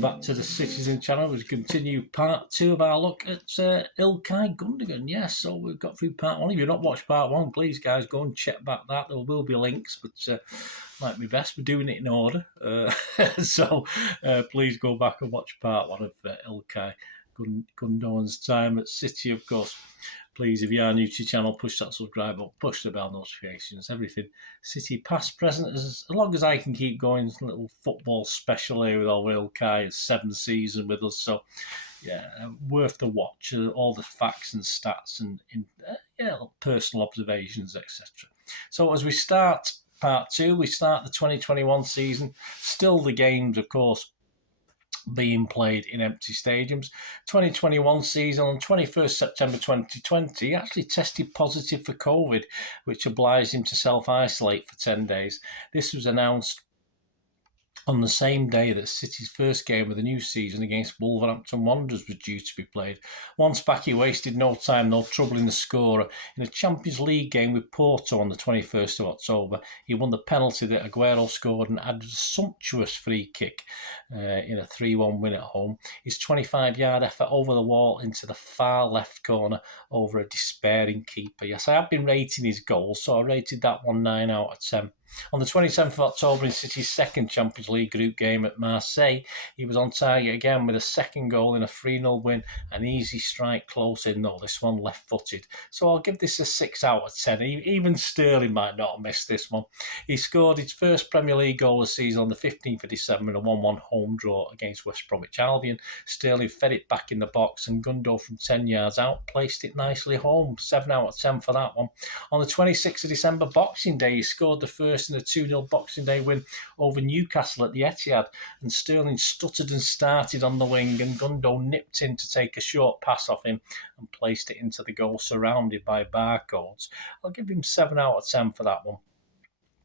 welcome back to the Citizen channel. We continue part 2 of our look at ILKAY Gundogan. Yes, so we've got through part 1. If you've not watched part 1, please guys go and check back that. There will be links, but might be best we're doing it in order. So please go back and watch part 1 of ILKAY Gundogan's time at City, of course. Please, if you are new to the channel, push that subscribe button, push the bell notifications, everything City past, present, as long as I can keep going. It's a little football special here with our ILKAY. It's 7th season with us, so yeah, worth the watch. All the facts and stats and personal observations, etc. So as we start part 2, we start the 2021 season. Still the games, of course, being played in empty stadiums. 2021 season on 21st September 2020, he actually tested positive for COVID, which obliged him to self-isolate for 10 days. This was announced on the same day that City's first game of the new season against Wolverhampton Wanderers was due to be played. Once back, he wasted no time, no trouble in the scorer. In a Champions League game with Porto on the 21st of October, he won the penalty that Aguero scored and added a sumptuous free kick in a 3-1 win at home. His 25-yard effort over the wall into the far left corner over a despairing keeper. Yes, I have been rating his goals, so I rated that one 9 out of 10. On the 27th of October in City's second Champions League group game at Marseille, he was on target again with a second goal in a 3-0 win, an easy strike close in though, this one left-footed. So I'll give this a 6 out of 10. Even Sterling might not have missed this one. He scored his first Premier League goal of the season on the 15th of December in a 1-1 home draw against West Bromwich Albion. Sterling fed it back in the box and Gundo from 10 yards out placed it nicely home. 7 out of 10 for that one. On the 26th of December, Boxing Day, he scored the first in a 2-0 Boxing Day win over Newcastle at the Etihad, and Sterling stuttered and started on the wing, and Gundo nipped in to take a short pass off him and placed it into the goal surrounded by barcodes. I'll give him 7 out of 10 for that one.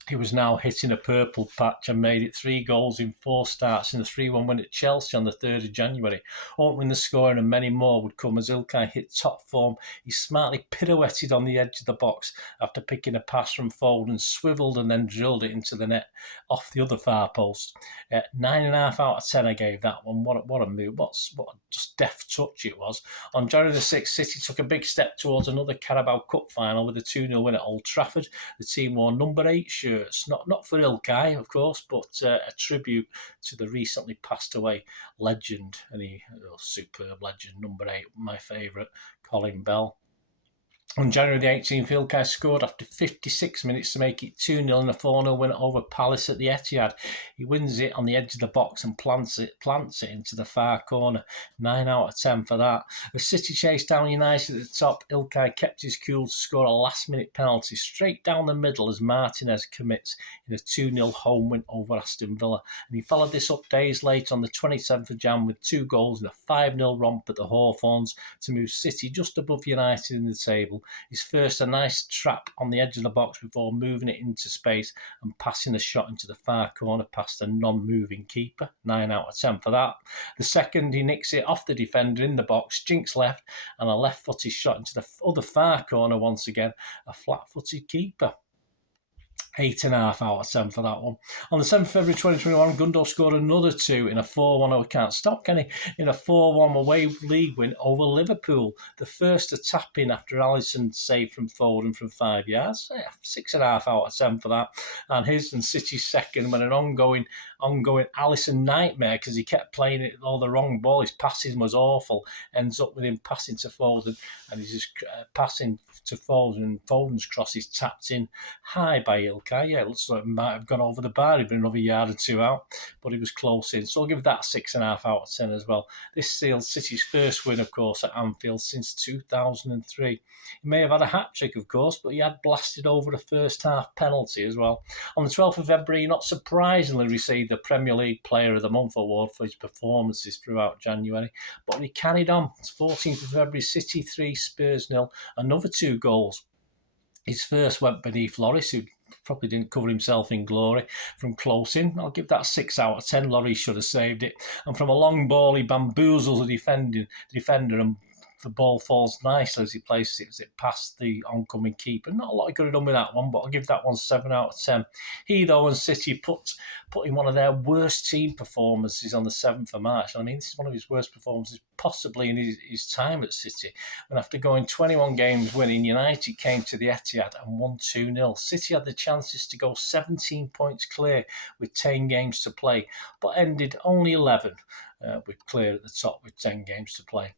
He was now hitting a purple patch and made it 3 goals in 4 starts in the 3-1 win at Chelsea on the 3rd of January. Opening the scoring and many more would come as ILKAY hit top form. He smartly pirouetted on the edge of the box after picking a pass from Foden, swiveled and then drilled it into the net off the other far post. 9.5 out of 10 I gave that one. What a move. What a just deft touch it was. On January the 6th, City took a big step towards another Carabao Cup final with a 2-0 win at Old Trafford. The team wore number 8 shirts. Not for ILKAY, of course, but a tribute to the recently passed away legend, and superb legend, number 8, my favourite, Colin Bell. On January the 18th, ILKAY scored after 56 minutes to make it 2-0 in a 4-0 win over Palace at the Etihad. He wins it on the edge of the box and plants it into the far corner. 9 out of 10 for that. As City chased down United at the top, ILKAY kept his cool to score a last-minute penalty straight down the middle as Martinez commits in a 2-0 home win over Aston Villa. And he followed this up days later on the 27th of Jan with 2 goals and a 5-0 romp at the Hawthorns to move City just above United in the table. His first, a nice trap on the edge of the box before moving it into space and passing a shot into the far corner past a non-moving keeper. 9 out of 10 for that. The second, he nicks it off the defender in the box, jinks left, and a left-footed shot into the other far corner once again. A flat-footed keeper. 8.5 out of 10 for that one. On the 7th of February 2021, Gundo scored another 2 in a 4-1, oh, can't stop, can he? In a 4-1 away league win over Liverpool. The first to tap in after Alisson saved from Foden from 5 yards. 6.5 out of 10 for that. And his and City's second when an ongoing Alisson nightmare because he kept playing it all the wrong ball. His passing was awful. Ends up with him passing to Foden, and he's just passing to Foden, and Foden's cross is tapped in high by ILKAY. Yeah, it looks like it might have gone over the bar. He'd been another yard or 2 out, but he was close in. So I'll give that 6.5 out of 10 as well. This seals City's first win, of course, at Anfield since 2003. He may have had a hat-trick, of course, but he had blasted over the first half penalty as well. On the 12th of February, he not surprisingly received the Premier League Player of the Month award for his performances throughout January, but he carried on. It's 14th of February, City 3, Spurs 0, another 2 goals. His first went beneath Lloris, who probably didn't cover himself in glory from close in. I'll give that 6 out of 10. Lloris should have saved it. And from a long ball, he bamboozles the defender and the ball falls nicely as he places it as it passed the oncoming keeper. Not a lot he could have done with that one, but I'll give that one 7 out of 10. He, though, and City put in one of their worst team performances on the 7th of March. I mean, this is one of his worst performances possibly in his time at City. And after going 21 games winning, United came to the Etihad and won 2-0. City had the chances to go 17 points clear with 10 games to play, but ended only 11 with clear at the top with 10 games to play.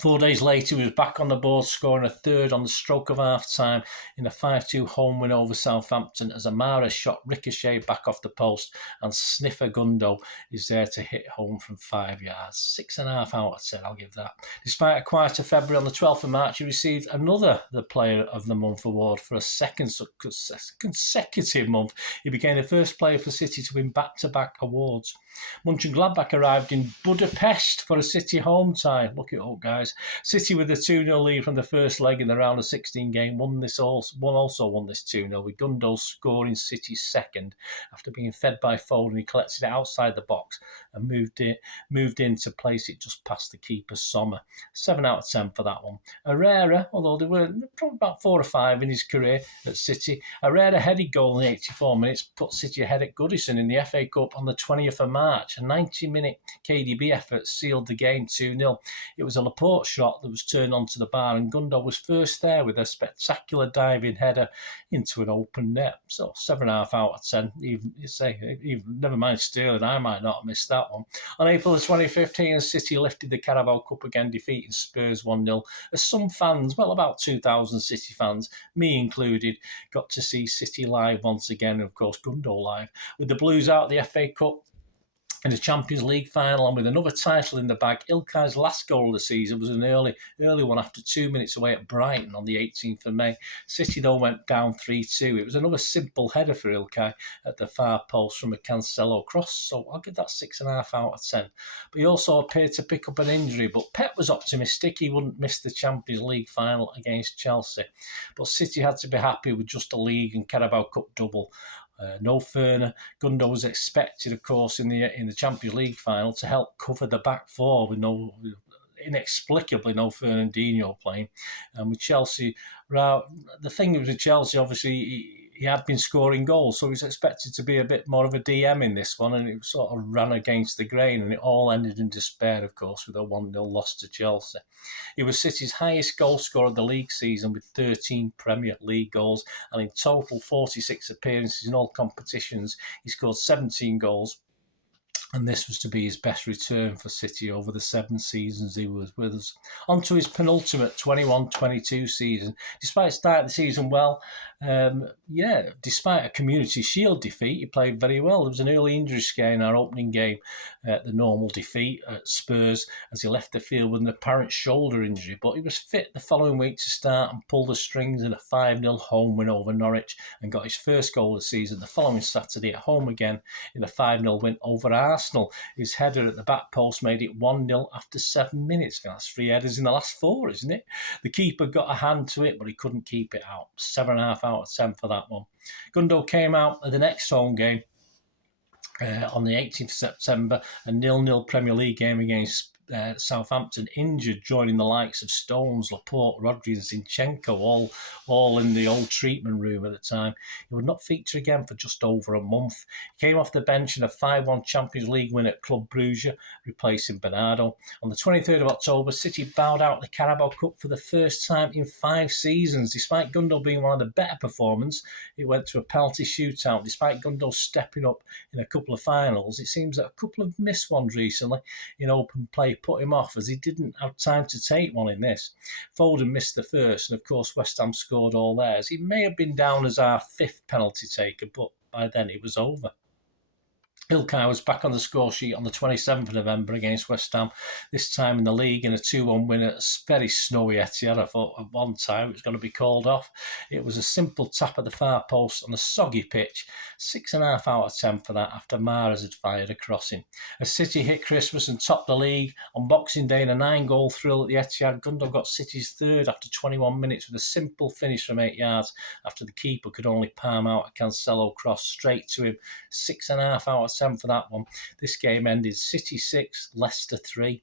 4 days later, he was back on the board, scoring a third on the stroke of half-time in a 5-2 home win over Southampton as Amara shot ricocheted back off the post and Sniffer Gundo is there to hit home from 5 yards. 6.5 out of 10, I'll give that. Despite a quieter February, on the 12th of March, he received another the Player of the Month award for a second consecutive month. He became the first player for City to win back-to-back awards. Mönchengladbach arrived in Budapest for a City home tie. Look it up, guys. City with a 2-0 lead from the first leg in the round of 16 game won this 2-0 with Gundo scoring City's second after being fed by Foden. He collected it outside the box and moved in to place it just past the keeper Sommer. 7 out of 10 for that one. Herrera, although there were probably about 4 or 5 in his career at City, Herrera headed goal in 84 minutes, put City ahead at Goodison in the FA Cup on the 20th of March. A 90-minute KDB effort sealed the game 2-0. It was a Laporte shot that was turned onto the bar, and Gundo was first there with a spectacular diving header into an open net. So 7.5 out of 10. Even never mind Sterling, I might not have missed that one. On April the 2015, City lifted the Carabao Cup again, defeating Spurs 1-0. As some fans, well, about 2,000 City fans, me included, got to see City live once again, and of course Gundo live. With the Blues out of the FA Cup in the Champions League final and with another title in the bag, ILKAY's last goal of the season was an early one after 2 minutes away at Brighton on the 18th of May. City, though, went down 3-2. It was another simple header for ILKAY at the far post from a Cancelo cross, so I'll give that 6.5 out of 10. But he also appeared to pick up an injury, but Pep was optimistic he wouldn't miss the Champions League final against Chelsea. But City had to be happy with just a league and Carabao Cup double. No Ferner. Gundo was expected, of course, in the Champions League final to help cover the back four with inexplicably no Fernandinho playing. And with Chelsea, the thing with Chelsea, obviously, he had been scoring goals, so he was expected to be a bit more of a DM in this one, and it sort of ran against the grain, and it all ended in despair, of course, with a 1-0 loss to Chelsea. He was City's highest goal scorer of the league season with 13 Premier League goals, and in total 46 appearances in all competitions. He scored 17 goals. And this was to be his best return for City over the 7 seasons he was with us. On to his penultimate 21-22 season. Despite starting the season well, despite a Community Shield defeat, he played very well. There was an early injury scare in our opening game, the normal defeat at Spurs, as he left the field with an apparent shoulder injury. But he was fit the following week to start and pull the strings in a 5-0 home win over Norwich and got his first goal of the season the following Saturday at home again in a 5-0 win over Arsenal. His header at the back post made it 1-0 after 7 minutes. That's 3 headers in the last 4, isn't it? The keeper got a hand to it, but he couldn't keep it out. 7.5 out of 10 for that one. Gundo came out at the next home game on the 18th of September, a 0-0 Premier League game against Southampton, injured, joining the likes of Stones, Laporte, Rodri and Zinchenko, all in the old treatment room at the time. He would not feature again for just over a month. He came off the bench in a 5-1 Champions League win at Club Brugge, replacing Bernardo. On the 23rd of October, City bowed out the Carabao Cup for the first time in 5 seasons. Despite Gundo being one of the better performers, it went to a penalty shootout. Despite Gundo stepping up in a couple of finals, it seems that a couple of missed ones recently in open play put him off, as he didn't have time to take one in this. Foden missed the first, and of course West Ham scored all theirs. He may have been down as our 5th penalty taker, but by then it was over. ILKAY was back on the score sheet on the 27th of November against West Ham, this time in the league in a 2-1 win at a very snowy Etihad. I thought at one time it was going to be called off. It was a simple tap at the far post on a soggy pitch. 6.5 out of 10 for that after Mahrez had fired a crossing. As City hit Christmas and topped the league on Boxing Day in a 9-goal thrill at the Etihad, Gundo got City's 3rd after 21 minutes with a simple finish from 8 yards after the keeper could only palm out a Cancelo cross straight to him. 6.5 out of 10 for that one. This game ended City 6, Leicester 3.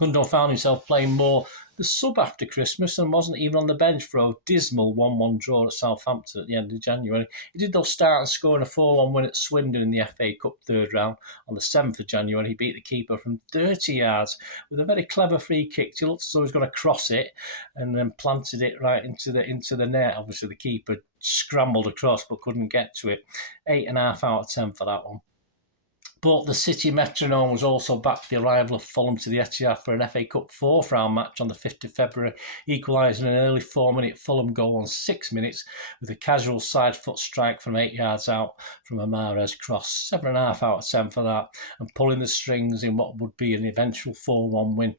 Gundogan found himself playing more the sub after Christmas and wasn't even on the bench for a dismal 1-1 draw at Southampton at the end of January. He did though start and score in a 4-1 win at Swindon in the FA Cup third round on the 7th of January. He beat the keeper from 30 yards with a very clever free kick. He looked as though he was going to cross it and then planted it right into the net. Obviously, the keeper scrambled across but couldn't get to it. 8.5 out of 10 for that one. But the City metronome was also back for the arrival of Fulham to the Etihad for an FA Cup fourth round match on the 5th of February, equalising an early 4-minute Fulham goal on 6 minutes with a casual side foot strike from 8 yards out from a Mahrez cross. 7.5 out of 10 for that, and pulling the strings in what would be an eventual 4-1 win.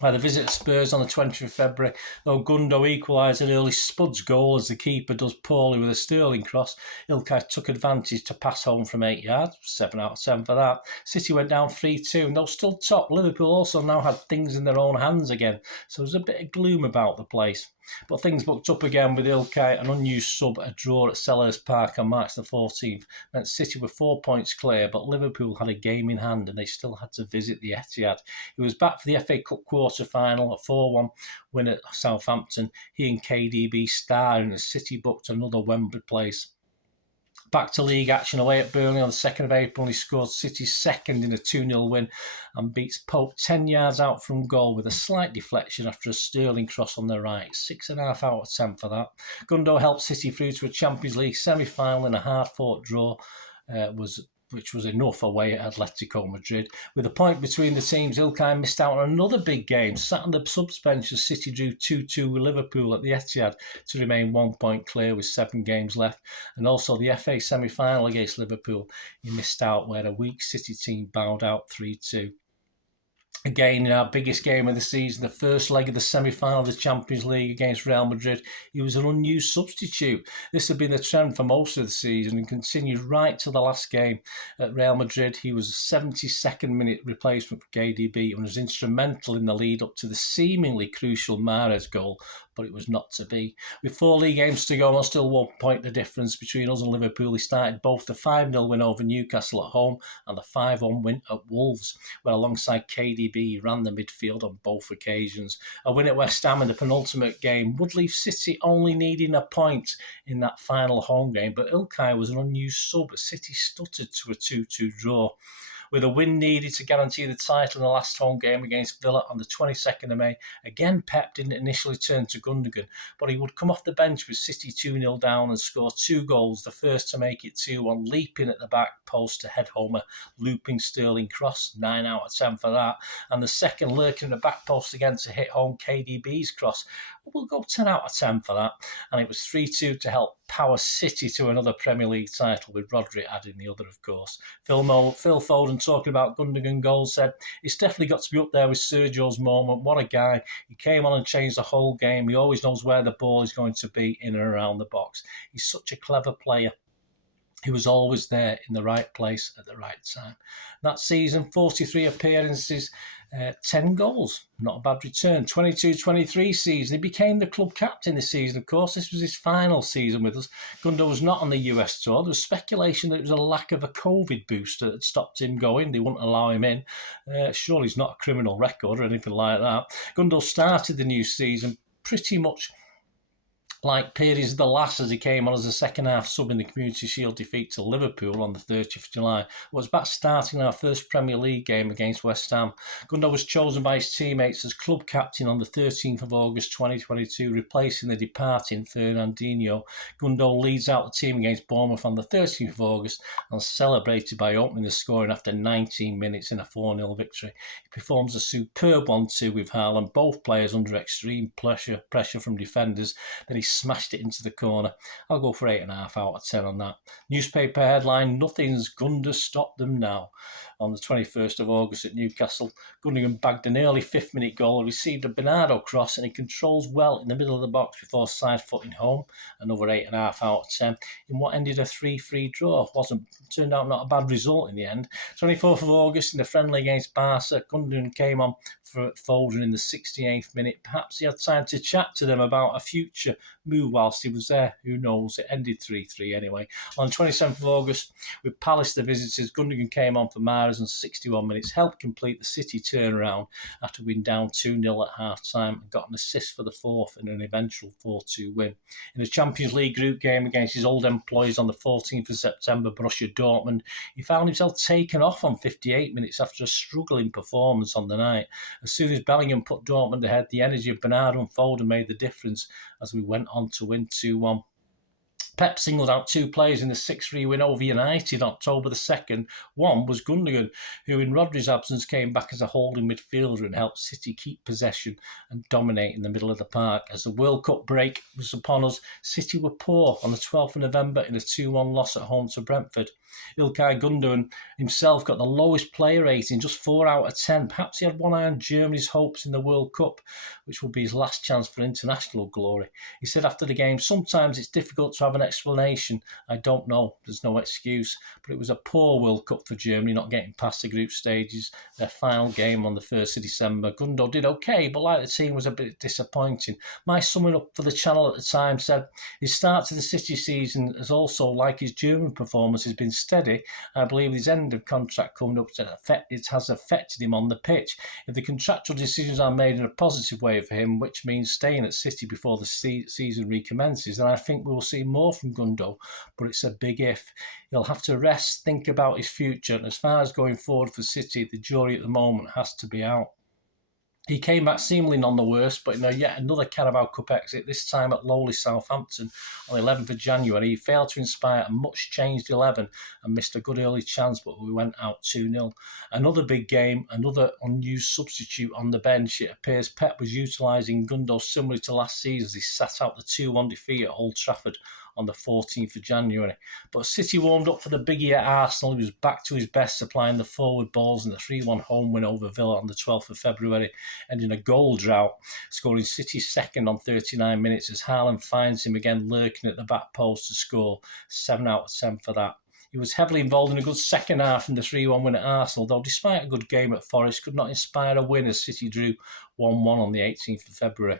By the visit to Spurs on the 20th of February, though Gundo equalised an early Spuds goal as the keeper does poorly with a Sterling cross, ILKAY took advantage to pass home from 8 yards, 7 out of 10 for that. City went down 3-2, and though still top, Liverpool also now had things in their own hands again, so there's a bit of gloom about the place. But things booked up again with ILKAY, an unused sub, a draw at Selhurst Park on March the 14th, meant City were 4 points clear, but Liverpool had a game in hand and they still had to visit the Etihad. He was back for the FA Cup quarter-final, a 4-1 win at Southampton. He and KDB starring as City booked another Wembley place. Back to league action away at Burnley on the 2nd of April. He scored City's second in a 2-0 win and beats Pope 10 yards out from goal with a slight deflection after a Sterling cross on the right. 6.5 out of 10 for that. Gundo helped City through to a Champions League semi-final in a hard-fought draw, which was enough away at Atletico Madrid. With a point between the teams, ILKAY missed out on another big game, sat on the subs bench as City drew 2-2 with Liverpool at the Etihad to remain 1 point clear with 7 games left. And also the FA semi-final against Liverpool, he missed out where a weak City team bowed out 3-2. Again, in our biggest game of the season, the first leg of the semi-final of the Champions League against Real Madrid, he was an unused substitute. This had been the trend for most of the season and continued right to the last game. At Real Madrid, he was a 72nd minute replacement for KDB and was instrumental in the lead up to the seemingly crucial Mahrez goal, but it was not to be. With 4 league games to go and still 1 point the difference between us and Liverpool, he started both the 5-0 win over Newcastle at home and the 5-1 win at Wolves, where alongside KDB he ran the midfield on both occasions. A win at West Ham in the penultimate game would leave City only needing a point in that final home game, but ILKAY was an unused sub as City stuttered to a 2-2 draw. With a win needed to guarantee the title in the last home game against Villa on the 22nd of May, again Pep didn't initially turn to Gundogan, but he would come off the bench with City 2-0 down and score 2 goals, the first to make it 2-1, leaping at the back post to head home a looping Sterling cross, 9 out of 10 for that, and the second lurking at the back post again to hit home KDB's cross. We'll go 10 out of 10 for that, and it was 3-2 to help power City to another Premier League title, with Rodri adding the other, of course. Phil Foden, talking about Gundogan goals, said, "It's definitely got to be up there with Sergio's moment. What a guy. He came on and changed the whole game. He always knows where the ball is going to be in and around the box. He's such a clever player. He was always there in the right place at the right time." That season, 43 appearances, 10 goals. Not a bad return. 22-23 season. He became the club captain this season, of course. This was his final season with us. Gundo was not on the US tour. There was speculation that it was a lack of a COVID booster that had stopped him going. They wouldn't allow him in. Surely he's not a criminal record or anything like that. Gundo started the new season pretty much like periods of the last as he came on as a second-half sub in the Community Shield defeat to Liverpool on the 30th of July. Was back starting our first Premier League game against West Ham. Gundo was chosen by his teammates as club captain on the 13th of August 2022, replacing the departing Fernandinho. Gundo leads out the team against Bournemouth on the 13th of August and celebrated by opening the scoring after 19 minutes in a 4-0 victory. He performs a superb 1-2 with Haaland, both players under extreme pressure from defenders. Then he smashed it into the corner. I'll go for 8.5 out of 10 on that. Newspaper headline, "Nothing's Gunda stopped them now." On the 21st of August at Newcastle, Gundogan bagged an early 5th minute goal, received a Bernardo cross, and he controls well in the middle of the box before side-footing home. Another 8.5 out of 10 in what ended a 3-3 draw. Turned out not a bad result in the end. 24th of August in the friendly against Barca, Gundogan came on for Foden in the 68th minute. Perhaps he had time to chat to them about a future move whilst he was there. Who knows? It ended 3-3 anyway. On 27th of August, with Palace the visitors, Gundogan came on for Mahrez Spiders on 61 minutes helped complete the City turnaround after being down 2-0 at half-time and got an assist for the fourth in an eventual 4-2 win. In a Champions League group game against his old employees on the 14th of September, Borussia Dortmund, he found himself taken off on 58 minutes after a struggling performance on the night. As soon as Bellingham put Dortmund ahead, the energy of Bernardo and Foden made the difference as we went on to win 2-1. Pep singled out two players in the 6-3 win over United on October the 2nd. One was Gundogan, who in Rodri's absence came back as a holding midfielder and helped City keep possession and dominate in the middle of the park. As the World Cup break was upon us, City were poor on the 12th of November in a 2-1 loss at home to Brentford. İlkay Gundogan himself got the lowest player rating, just 4 out of 10. Perhaps he had one eye on Germany's hopes in the World Cup, which will be his last chance for international glory. He said after the game, "Sometimes it's difficult to have an explanation. I don't know. There's no excuse. But it was a poor World Cup for Germany, not getting past the group stages. Their final game on the 1st of December. Gundo did okay, but like the team was a bit disappointing." My summing up for the channel at the time said, "His start to the City season has also, like his German performance, has been steady. I believe his end of contract coming up, it has affected him on the pitch. If the contractual decisions are made in a positive way for him, which means staying at City before the season recommences, then I think we will see more from Gundo, but it's a big if. He'll have to rest, think about his future, and as far as going forward for City, the jury at the moment has to be out." He came back seemingly none the worse, but yet another Carabao Cup exit, this time at lowly Southampton on the 11th of January. He failed to inspire a much-changed 11 and missed a good early chance, but we went out 2-0. Another big game, another unused substitute on the bench. It appears Pep was utilising Gundo similarly to last season as he sat out the 2-1 defeat at Old Trafford on the 14th of January. But City warmed up for the biggie at Arsenal. He was back to his best, supplying the forward balls in the 3-1 home win over Villa on the 12th of February, ending a goal drought, scoring City's second on 39 minutes as Haaland finds him again lurking at the back post to score. 7 out of 10 for that. He was heavily involved in a good second half in the 3-1 win at Arsenal, though despite a good game at Forest, could not inspire a win as City drew 1-1 on the 18th of February.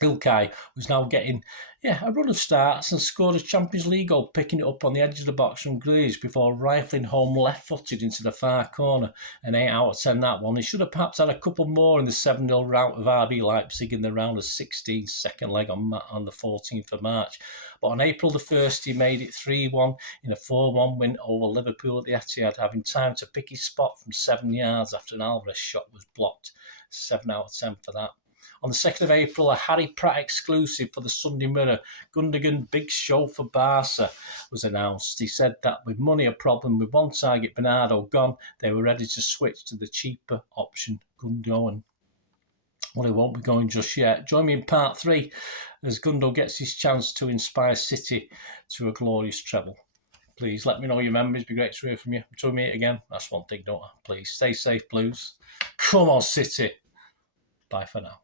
İlkay was now getting a run of starts and scored a Champions League goal, picking it up on the edge of the box from Grealish before rifling home left-footed into the far corner. An 8 out of 10 that one. He should have perhaps had a couple more in the 7-0 rout of RB Leipzig in the round of 16, second leg on the 14th of March. But on April the 1st, he made it 3-1 in a 4-1 win over Liverpool at the Etihad, having time to pick his spot from 7 yards after an Alvarez shot was blocked. 7 out of 10 for that. On the 2nd of April, a Harry Pratt exclusive for the Sunday Mirror, Gundogan big show for Barca was announced. He said that with money a problem, with one target, Bernardo, gone, they were ready to switch to the cheaper option, Gundogan. Well, he won't be going just yet. Join me in part 3 as Gundo gets his chance to inspire City to a glorious treble. Please let me know your memories. It'd be great to hear from you. Until we meet again, that's one thing, don't I? Please stay safe, Blues. Come on, City. Bye for now.